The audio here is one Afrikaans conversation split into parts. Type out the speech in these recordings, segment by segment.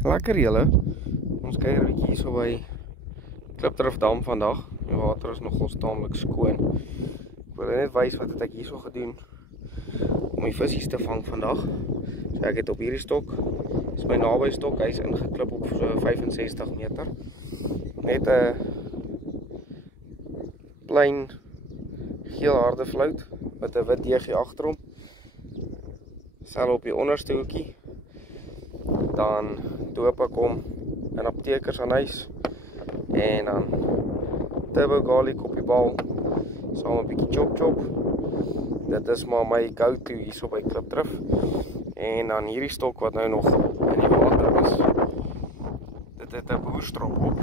Lekker julle. Ons kuier 'n bietjie hier so by Klipdrifdam vandag. Die water is nogal taamlik skoon. Ek wil net wys wat het ek hierso gedoen om die visse te vang vandag. So ek het op hierdie stok, dis my naby stok, hy's ingeklip op so 65 meter. Net 'n klein geel harde vlout met 'n wit deegie agter hom. Sel op die onderste hoekie. Dan doop ek hom in aptekers aan huis en dan turbo garlic op die bal saam 'n bietjie chop. Dit is maar my go-to hierso by Klipdrif. En dan hierdie stok wat nou nog in die water is. Dit het 'n boerstrop op.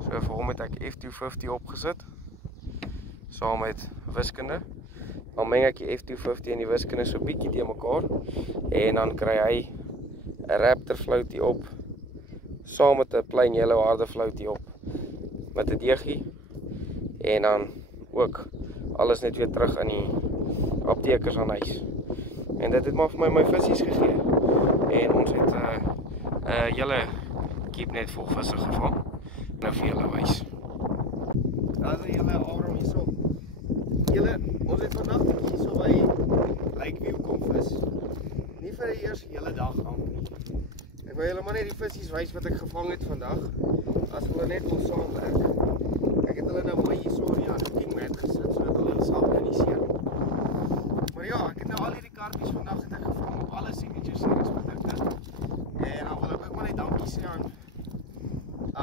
So vir hom het ek F250 opgesit saam met wiskunde. Dan meng ek die F250 en die wiskunde so bietjie te mekaar en dan kry hy 'n Raptor floutie op saam met 'n plain yellow harde floutie op met 'n deegie en dan ook alles net weer terug in die aptekers aan huis. En dit het maar vir my visies gegee. En ons het 'n hele keepnet vol visse gevang. Nou vir julle wys. Daar is julle alrom hierso. Julle, ons het vandag hierso by Lakeview kom vis. Nie vir die eerste hele dag aan nie. Ek wil julle maar net die visies wys wat ek gevang het vandag. As hulle net wil saamwerk. Ek het hulle nou mooi hierso in die ander keepnet gesit sodat hulle saam organiseer. Maar ja, ek het nou al hierdie karpies vandag het ek gevang op alle signature series produkte. En dan wil ek ook maar net dankie sê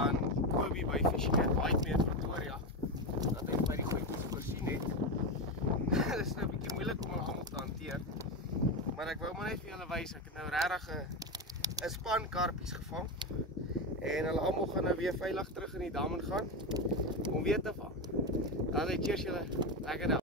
aan Kobe by Fishing at Whitemead Pretoria dat hy my die goeie goed voorsien het. Dit is nou 'n bietjie moeilik om hulle almal te hanteer. Maar ek wou maar net vir julle wys, ek het nou regtig 'n span karpies gevang. En hulle almal gaan nou weer veilig terug in die dam gaan om weer te vang. Dan cheers julle. Lekker dag.